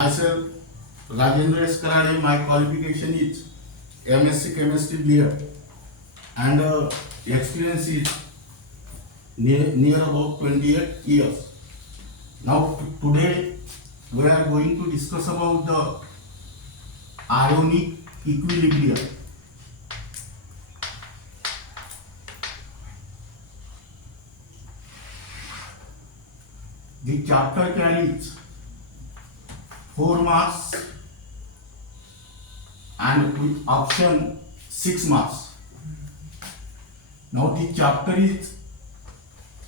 Myself, Rajendra S. Karade, my qualification is MSc Chemistry B.Ed and experience is near about 28 years. Now today we are going to discuss about the ionic equilibrium. The chapter carries 4 marks and with option 6 marks. Now the chapter is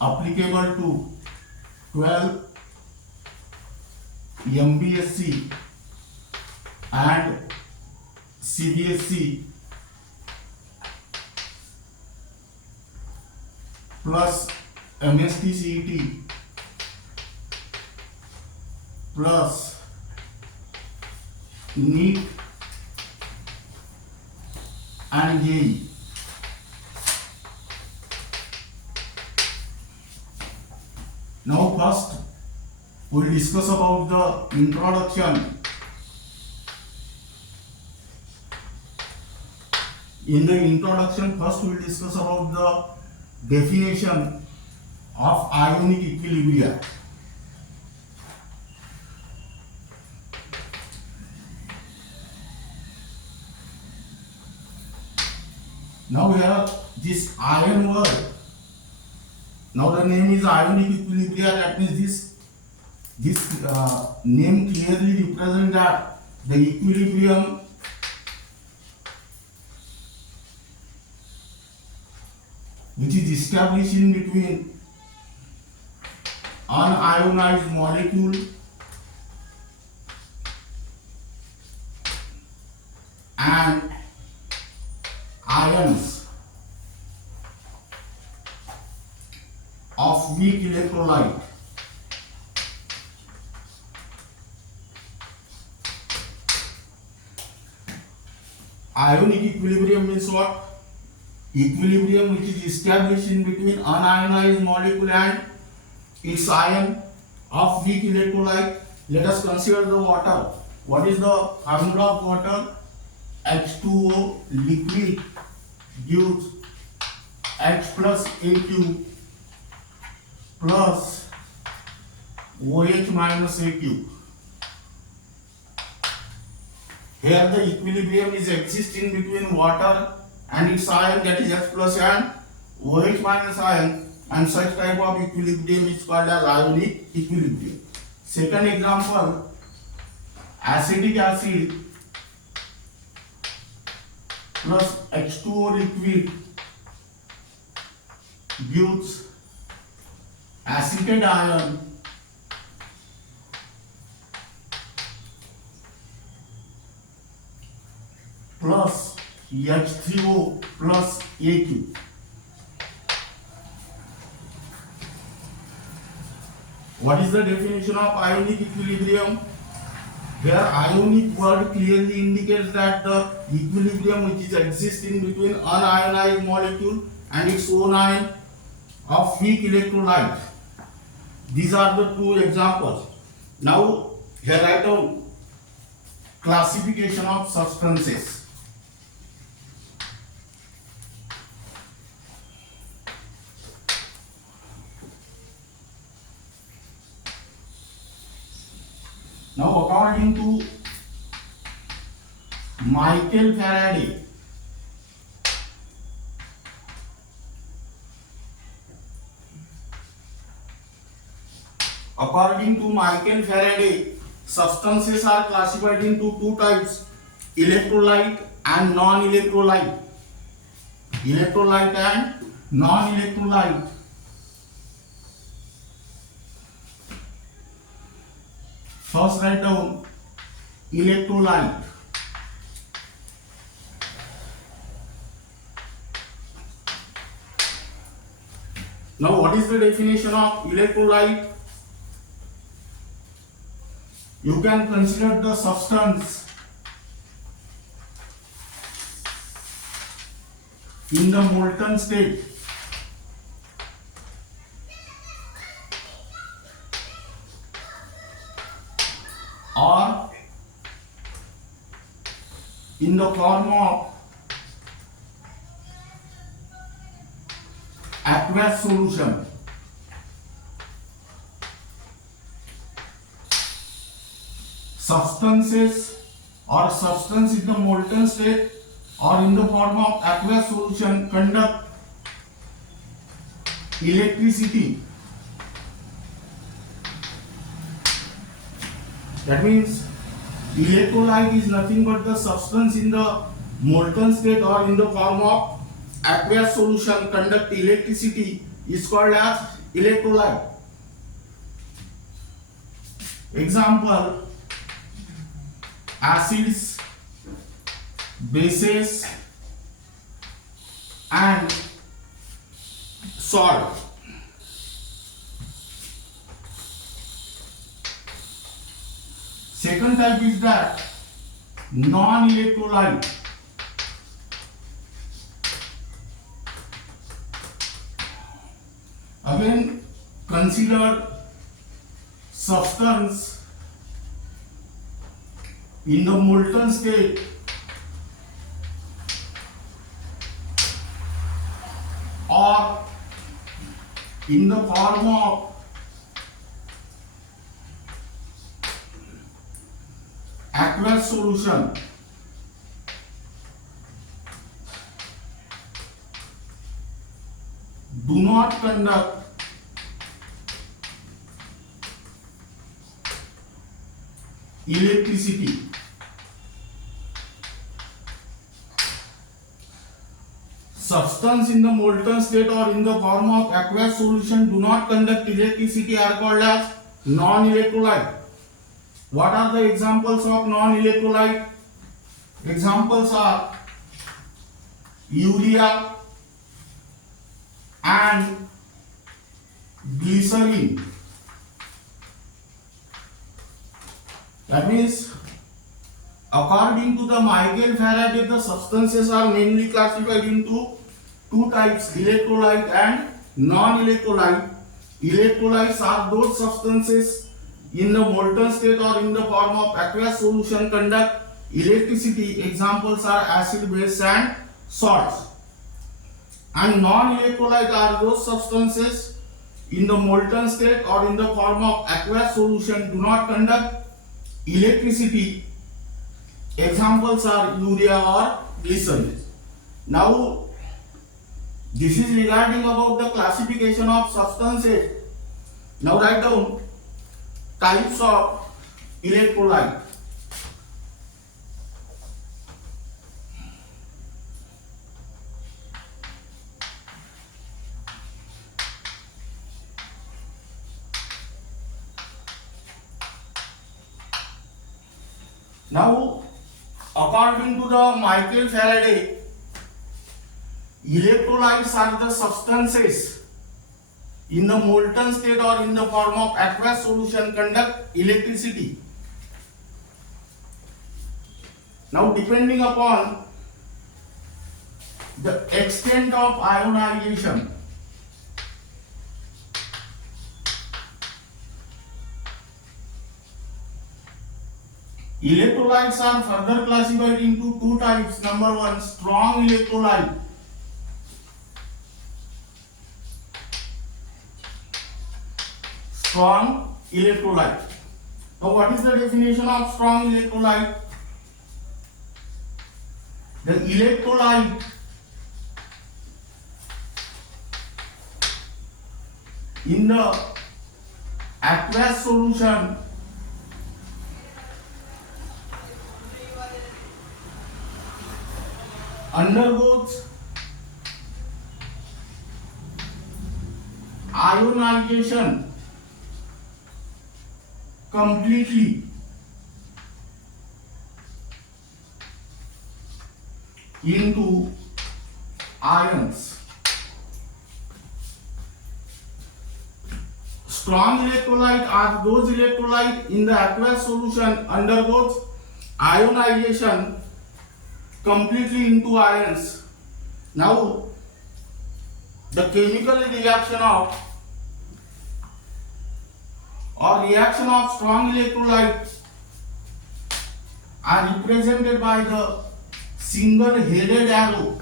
applicable to 12 MBSE and CBSE plus MHT-CET plus NEET and JEE. Now first we will discuss about the introduction. In the introduction, first we will discuss about the definition of ionic equilibria. Now we have this ion word. Now the name is ionic equilibria. That means this name clearly represents that the equilibrium which is established in between unionized molecule and ions of weak electrolyte. Ionic equilibrium means what? Equilibrium which is established in between unionized molecule and its ion of weak electrolyte. Let us consider the water. What is the formula of water? H2O liquid gives H plus AQ plus OH minus AQ. Here the equilibrium is existing between water and its ion, that is H plus and OH minus ion, and such type of equilibrium is called as ionic equilibrium. Second example, acetic acid plus H2O liquid gives acetate ion plus H3O plus AQ. What is the definition of ionic equilibrium? Here ionic word clearly indicates that the equilibrium which is existing between unionized molecule and its own ion of weak electrolyte. These are the two examples. Now here write down classification of substances. Now according to Michael Faraday, substances are classified into two types: electrolyte and non-electrolyte. Electrolyte and non-electrolyte. First write down electrolyte. Now what is the definition of electrolyte? You can consider the substance in the molten state or in the form of aqueous solution. Substances or substance in the molten state or in the form of aqueous solution conduct electricity. That means electrolyte is nothing but the substance in the molten state or in the form of aqueous solution conduct electricity is called as electrolyte. Example: acids, bases and salt. Second type is that non-electrolyte. Again, consider substance in the molten state or in the form of aqueous solution. Do not conduct electricity. Substance in the molten state or in the form of aqueous solution do not conduct electricity are called as non-electrolyte. What are the examples of non-electrolyte? Examples are urea and glycerin. That means, according to the Michael Faraday, the substances are mainly classified into two types, electrolyte and non-electrolyte. Electrolytes are those substances in the molten state or in the form of aqueous solution conduct electricity. Examples are acid, base and salts. And non-electrolyte are those substances in the molten state or in the form of aqueous solution do not conduct electricity. Examples are urea or glycerin. Now, this is regarding about the classification of substances. Now write down types of electrolyte. Now, according to the Michael Faraday, electrolytes are the substances in the molten state or in the form of aqueous solution conduct electricity. Now, depending upon the extent of ionization, electrolytes are further classified into two types. Number one, strong electrolyte. Strong electrolyte. Now, what is the definition of strong electrolyte? The electrolyte in the aqueous solution undergoes ionization completely into ions. Strong electrolyte are those electrolyte in the aqueous solution undergoes ionization completely into ions. Now, the chemical reaction of strong electrolytes are represented by the single-headed arrow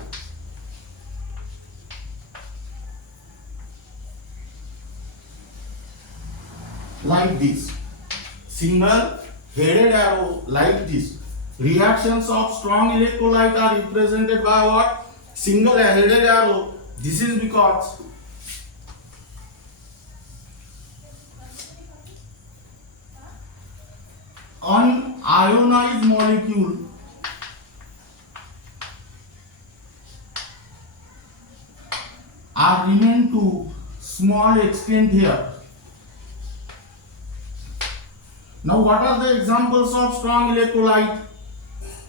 like this. Single-headed arrow like this. Reactions of strong electrolyte are represented by what? Single-headed arrow. This is because unionized molecule are remain to small extent here. Now what are the examples of strong electrolyte?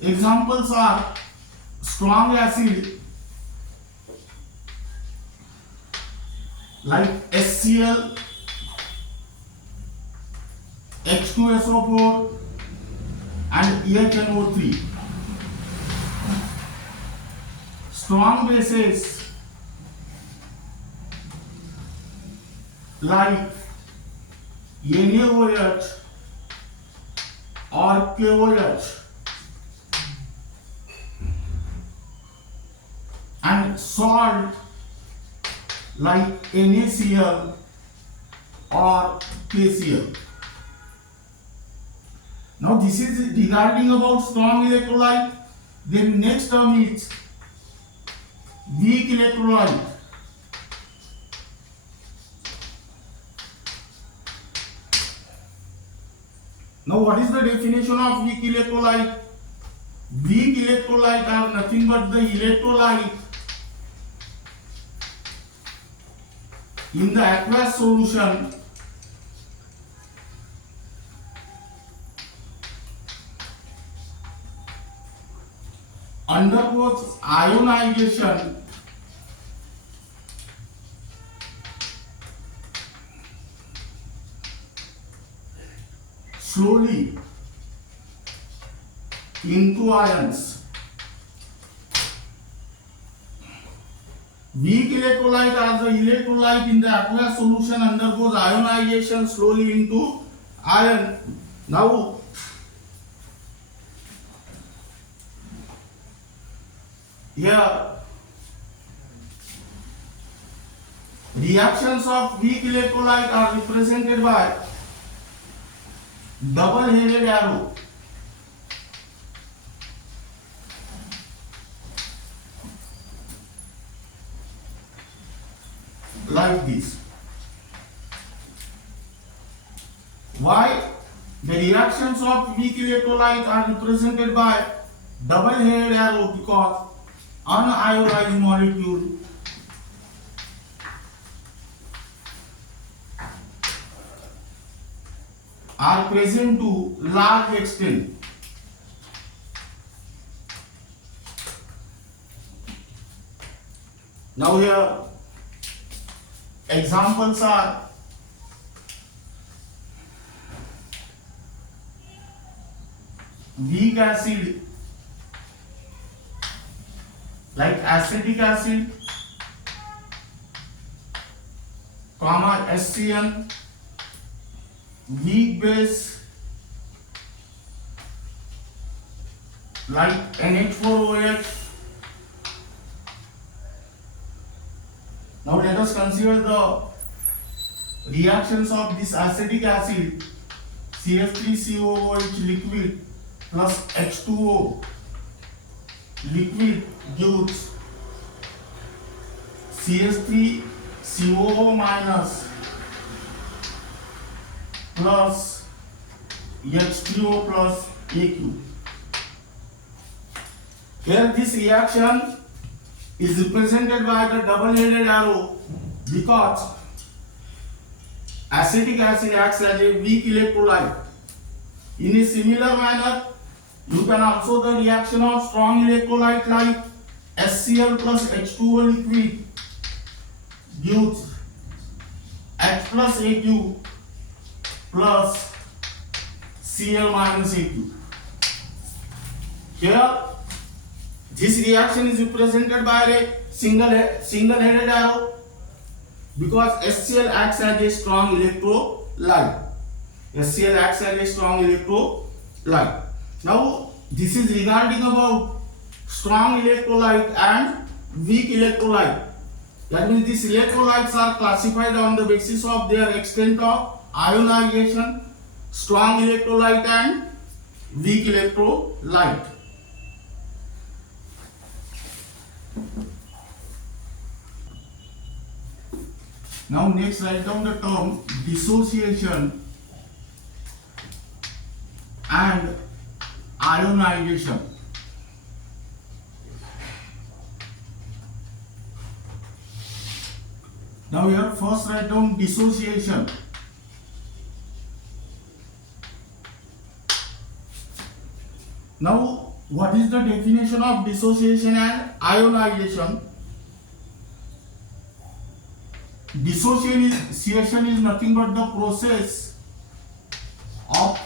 Examples are strong acid like HCl, H2SO4 and EHNO3. Strong bases like NaOH or KOH, and salt like NaCl or KCl. Now this is regarding about strong electrolyte. Then next term is weak electrolyte. Now what is the definition of weak electrolyte? Weak electrolyte are nothing but the electrolyte in the aqueous solution undergoes ionization slowly into ions. Weak electrolyte are the electrolyte in the aqueous solution undergoes ionization slowly into iron. Now here reactions of weak electrolyte are represented by double-headed arrow. Like this. Why the reactions of weak electrolyte are represented by double-headed arrow? Because unionized molecule are present to large extent. Now here examples are weak acid like acetic acid, HCl, weak base like NH4OH. Now let us consider the reactions of this acetic acid CH3COOH liquid plus H2O liquid gives CH3COO minus plus H3O plus AQ. Here this reaction is represented by the double-headed arrow because acetic acid acts as a weak electrolyte. In a similar manner, you can also the reaction of strong electrolyte like HCl plus H2O liquid gives H plus AQ plus Cl minus AQ. Here, this reaction is represented by a single-headed arrow because HCl acts as a strong electrolyte. HCl acts as a strong electrolyte. Now, this is regarding about strong electrolyte and weak electrolyte. That means these electrolytes are classified on the basis of their extent of ionization, strong electrolyte and weak electrolyte. Now next write down the term dissociation and ionization. Now here first write down dissociation. Now what is the definition of dissociation and ionization? Dissociation is nothing but the process of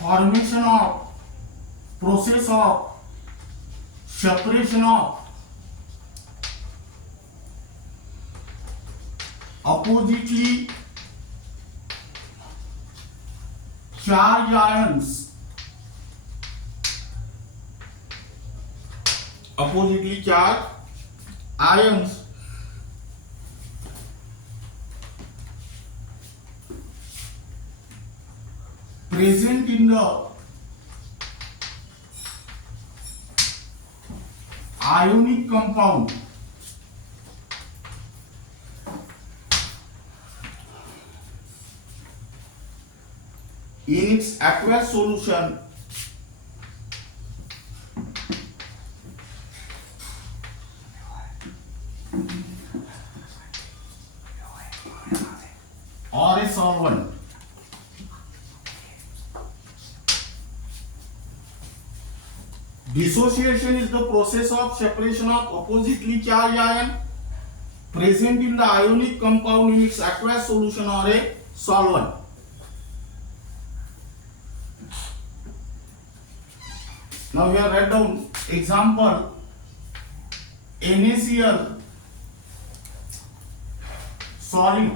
separation of oppositely charged ions present in the ionic compound in its aqueous solution or a solvent. Dissociation is the process of separation of oppositely charged ion present in the ionic compound in its aqueous solution or a solvent. Now we have write down example NaCl solid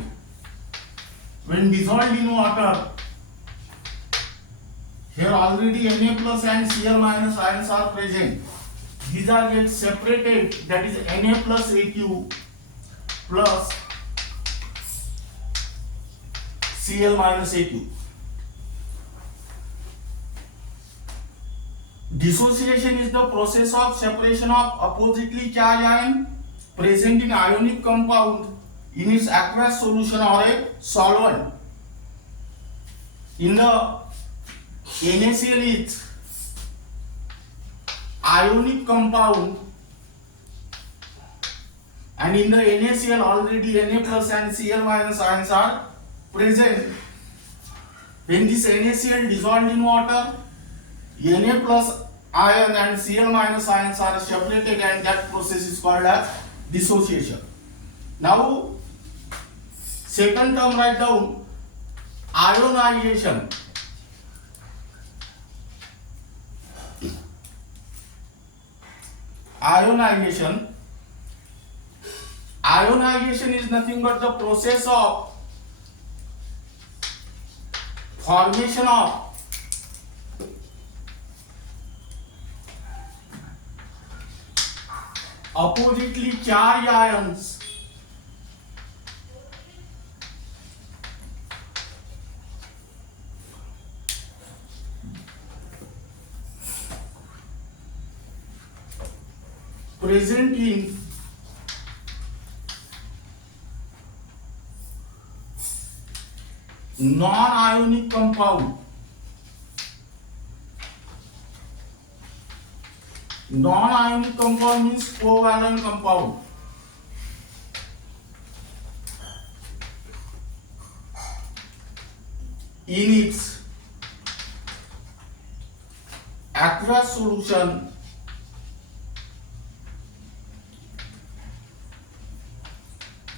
when dissolved in water. Here already Na plus and Cl minus ions are present. These are get separated, that is Na plus Aq plus Cl minus Aq. Dissociation is the process of separation of oppositely charged ion present in ionic compound in its aqueous solution or a solvent. In the NaCl is ionic compound and in the NaCl already Na plus and Cl minus ions are present. When this NaCl dissolved in water, Na plus ion and Cl minus ions are separated and that process is called as dissociation. Now second term write down ionization. Ionization is nothing but the process of formation of oppositely charged ions present in non-ionic compound. Non-ionic compound means covalent compound. In its aqueous solution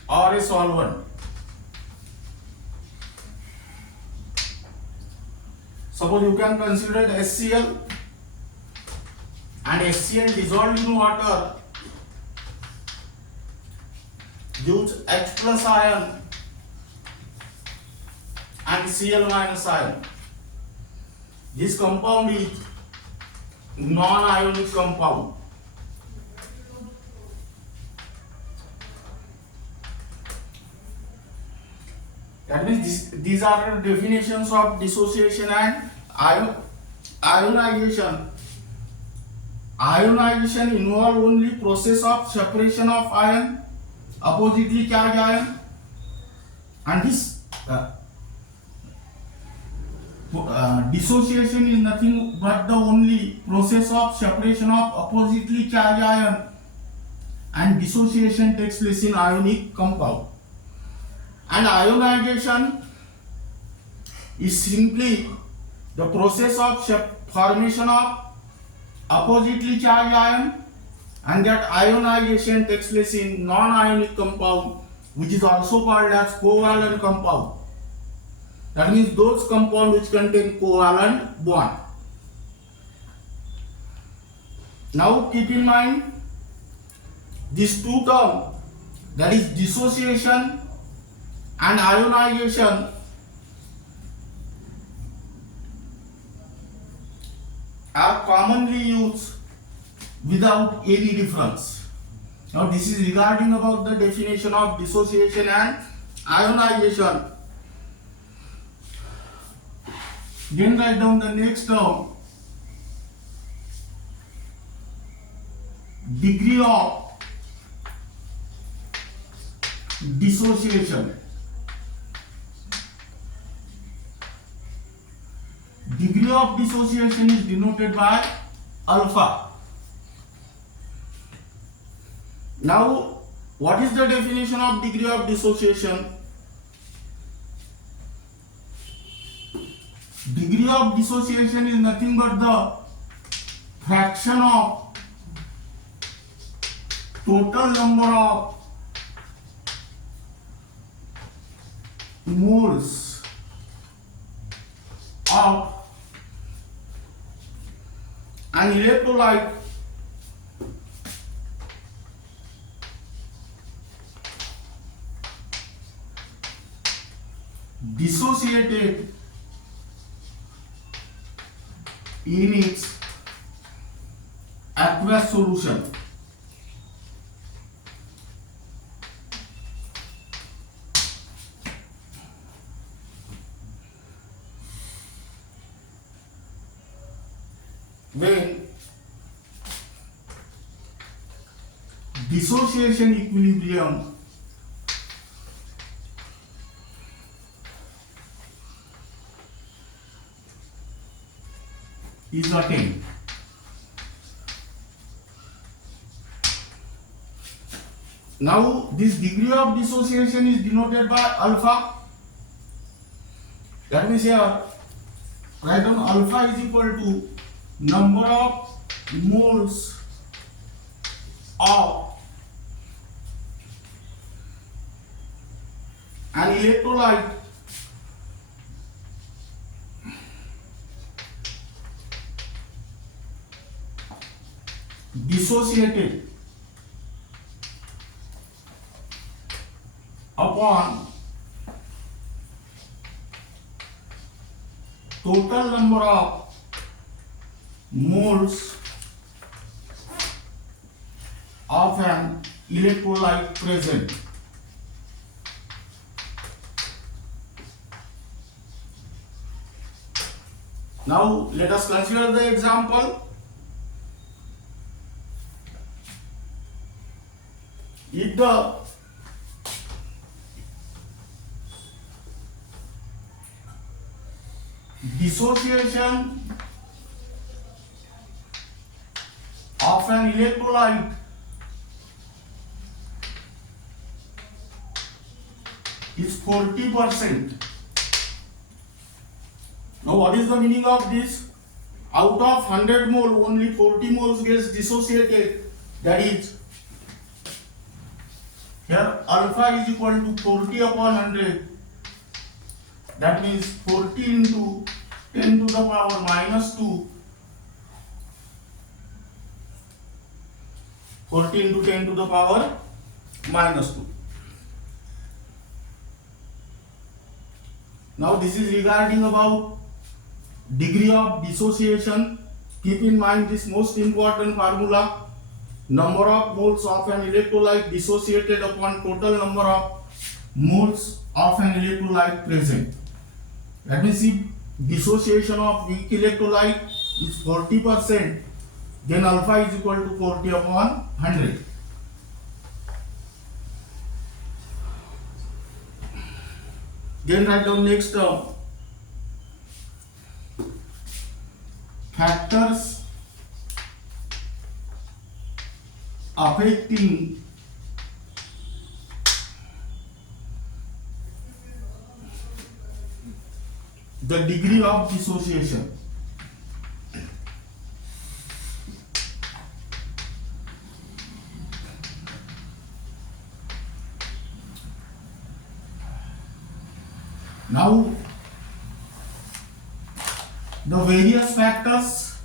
or a solvent. Suppose you can consider HCl and HCl dissolved in water gives H plus ion and Cl minus ion. This compound is non-ionic compound. That means these are the definitions of dissociation and ionization. Ionization involve only process of separation of ion, oppositely charged ion, and this dissociation is nothing but the only process of separation of oppositely charged ion, and dissociation takes place in ionic compound. And ionization is simply the process of formation of oppositely charged ion, and that ionization takes place in non-ionic compound, which is also called as covalent compound. That means those compounds which contain covalent bond. Now keep in mind these two terms, that is dissociation and ionization, are commonly used without any difference. Now this is regarding about the definition of dissociation and ionization. Then write down the next term, degree of dissociation. Degree of dissociation is denoted by alpha. Now, what is the definition of degree of dissociation? Degree of dissociation is nothing but the fraction of total number of moles of an electrolyte dissociated in its aqueous solution. When dissociation equilibrium is attained, now this degree of dissociation is denoted by alpha. That means here write down alpha is equal to number of moles of an electrolyte dissociated upon total number of moles of an electrolyte present. Now let us consider the example. If the dissociation of an electrolyte is 40%. Now what is the meaning of this? Out of 100 mole, only 40 moles gets dissociated. That is, here alpha is equal to 40 upon 100. That means 40 into 10 to the power minus 2. 40 into 10 to the power minus 2. Now this is regarding about degree of dissociation. Keep in mind this most important formula. Number of moles of an electrolyte dissociated upon total number of moles of an electrolyte present. That means if dissociation of weak electrolyte is 40%, then alpha is equal to 40 upon 100. Then write down next term. Factors affecting the degree of dissociation. Now, the various factors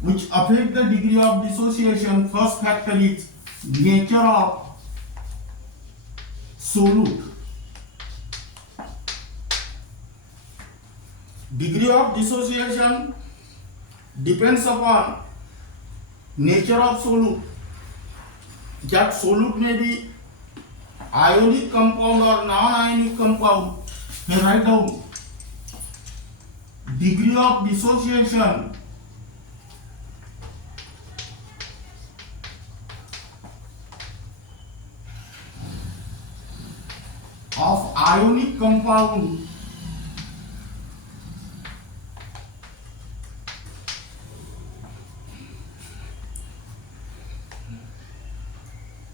which affect the degree of dissociation, first factor is nature of solute. Degree of dissociation depends upon nature of solute. That solute may be ionic compound or non-ionic compound. Here write down degree of dissociation of ionic compound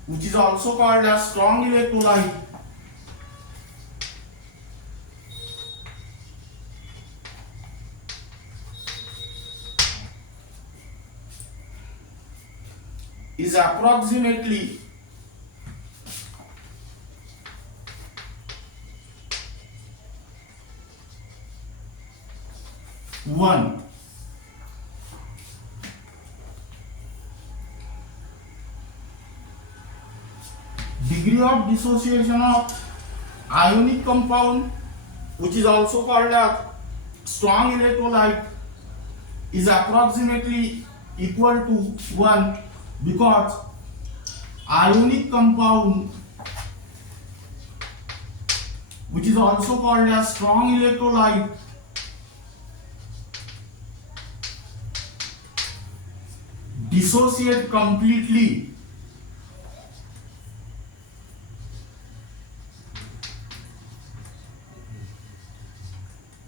which is also called as strong electrolyte is approximately one. Degree of dissociation of ionic compound, which is also called as strong electrolyte, is approximately equal to 1 because ionic compound, which is also called as strong electrolyte, dissociate completely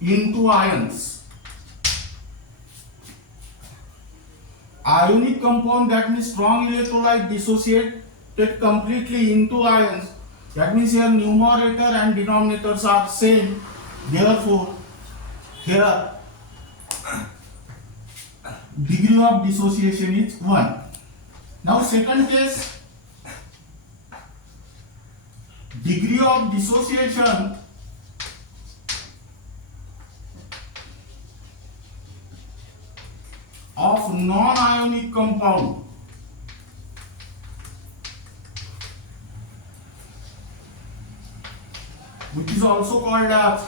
into ions. Ionic compound, that means strong electrolyte, dissociated completely into ions. That means here numerator and denominators are same. Therefore, here degree of dissociation is 1. Now second case, degree of dissociation of non-ionic compound, which is also called as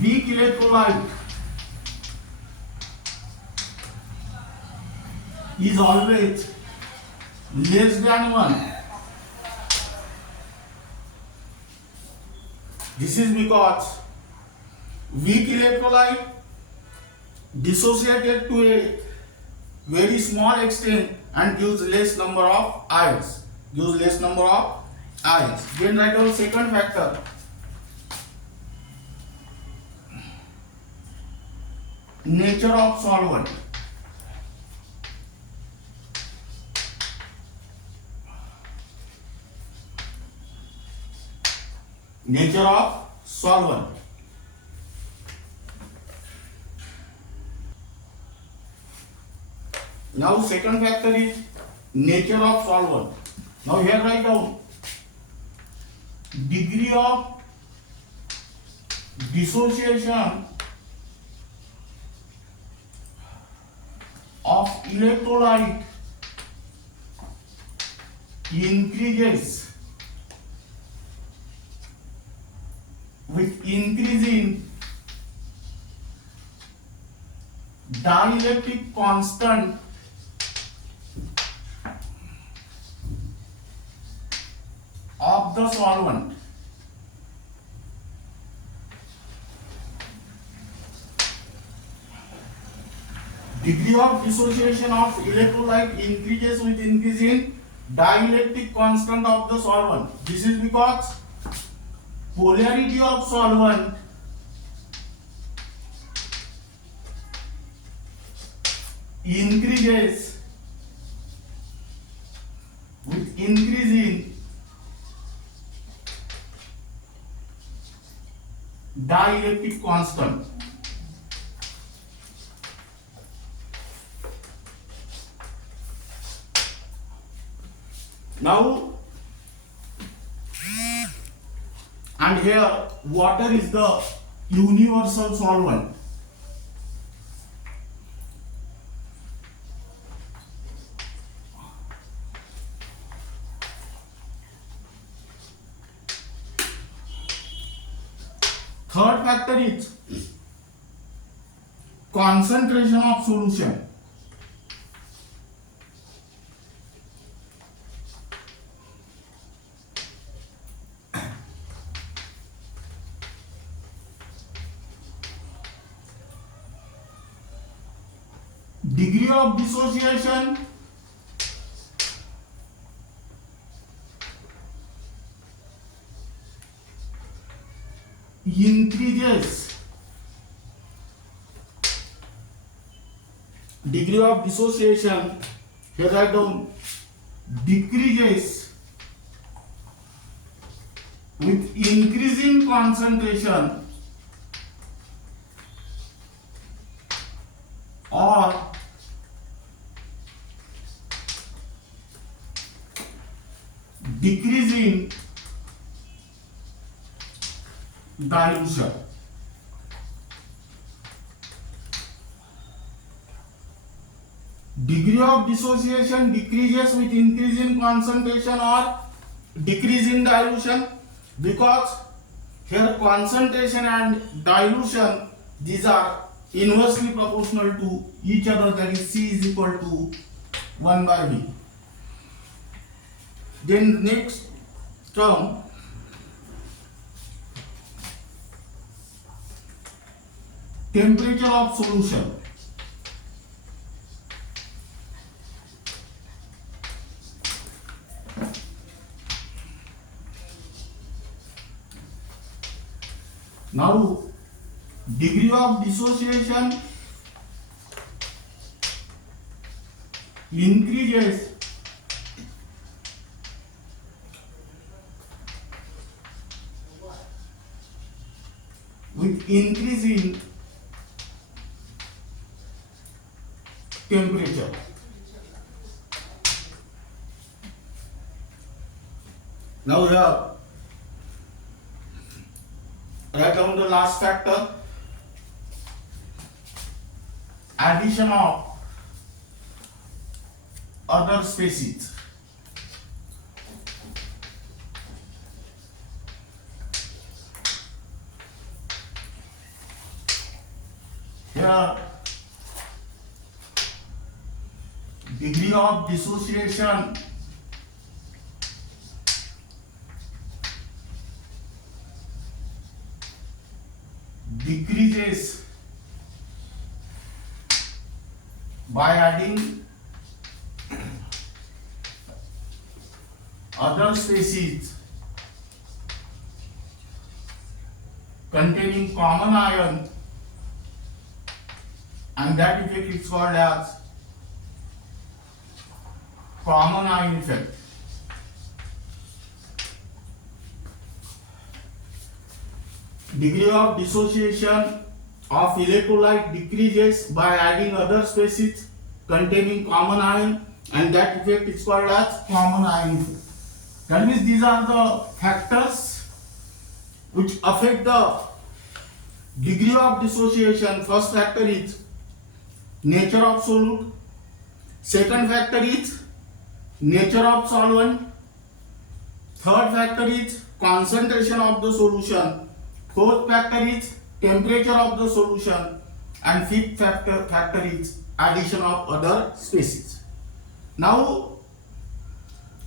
weak electrolyte, is always less than 1. This is because weak electrolyte dissociated to a very small extent and gives less number of ions. Then write down second factor. Nature of solvent. Nature of solvent. Now second factor is nature of solvent. Now here write down degree of dissociation of electrolyte increases with increasing dielectric constant of the solvent. degree of dissociation of electrolyte increases with increase in dielectric constant of the solvent. This is because polarity of solvent increases with increase in dielectric constant. Now, and here water is the universal solvent. Third factor is concentration of solution. Degree of dissociation increases. Degree of dissociation, here write down, decreases with increasing concentration or decreasing dilution. Degree of dissociation decreases with increase in concentration or decrease in dilution, because here concentration and dilution, these are inversely proportional to each other, that is C is equal to 1 by V. Then next term, temperature of solution. Now, degree of dissociation increases with increase in temperature. Now here, write down the last factor, addition of other species. Here, degree of dissociation decreases by adding other species containing common ion, and that effect is called as common ion effect. Degree of dissociation of electrolyte decreases by adding other species containing common ion, and that effect is called as common ion effect. That means these are the factors which affect the degree of dissociation. First factor is nature of solute. Second factor is nature of solvent. Third factor is concentration of the solution. Fourth factor is temperature of the solution, and fifth factor is addition of other species. Now,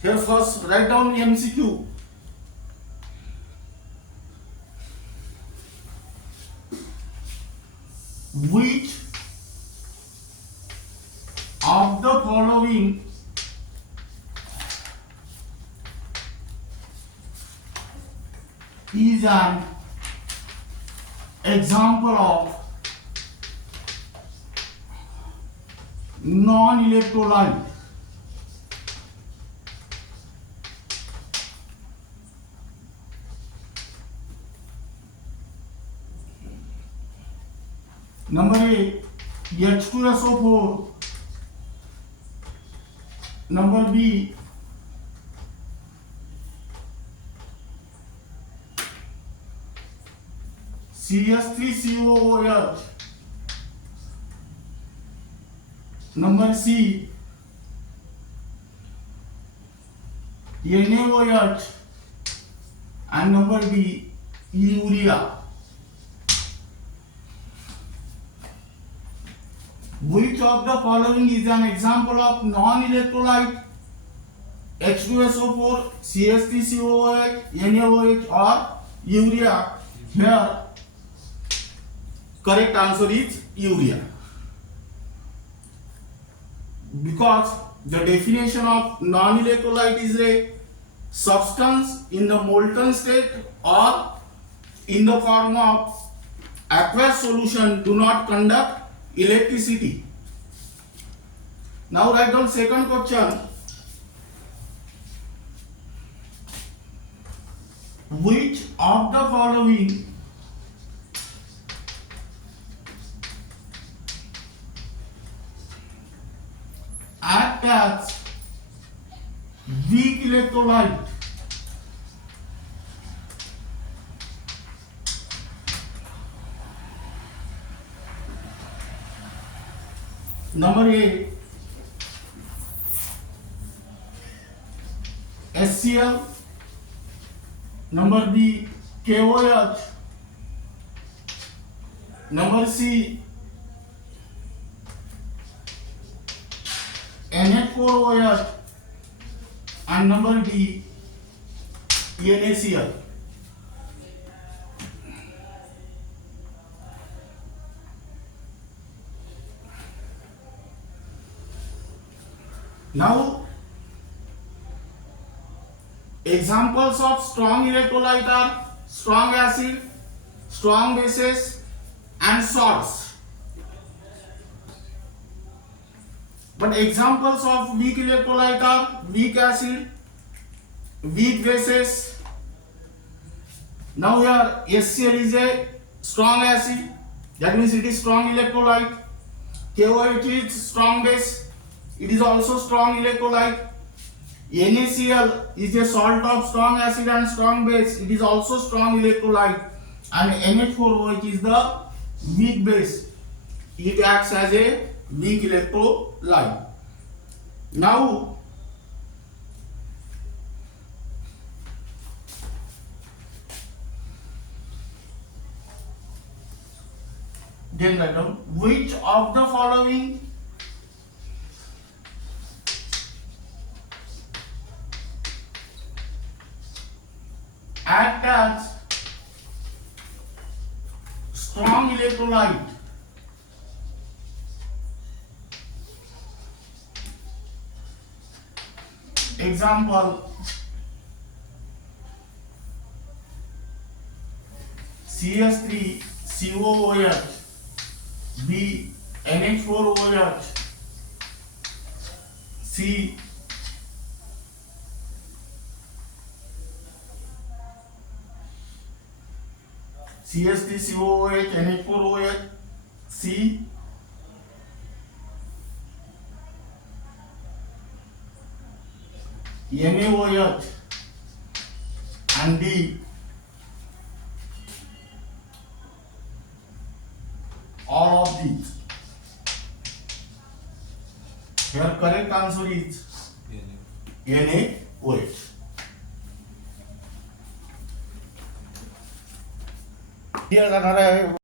here first write down MCQ. Which of the following is an example of non-electrolyte? Number A, H2SO4. Number B, CS3COOH. Number C, NaOH. And number D, urea. Which of the following is an example of non-electrolyte? H2SO4, CS3COOH, NaOH or urea? Here correct answer is urea, because the definition of non-electrolyte is a substance in the molten state or in the form of aqueous solution do not conduct electricity. Now write down second question. Which of the following act as weak electrolyte? Number A, HCl. Number B, KOH. Number C, NH4OH. And number D, NaCl. Now, examples of strong electrolyte are strong acid, strong bases, and salts. But examples of weak electrolyte are weak acid, weak bases. Now here HCl is a strong acid, that means it is strong electrolyte. KOH is strong base, it is also strong electrolyte. NaCl is a salt of strong acid and strong base, it is also strong electrolyte. And NH4OH is the weak base, it acts as a weak electrolyte. Now then write down which of the following act as strong electrolyte. Example, CS3COOH, B NH4OH, C CS3COOH, NH4OH, C NaOH, and D all of these. Here correct answer is NaOH. दिया जाणार आहे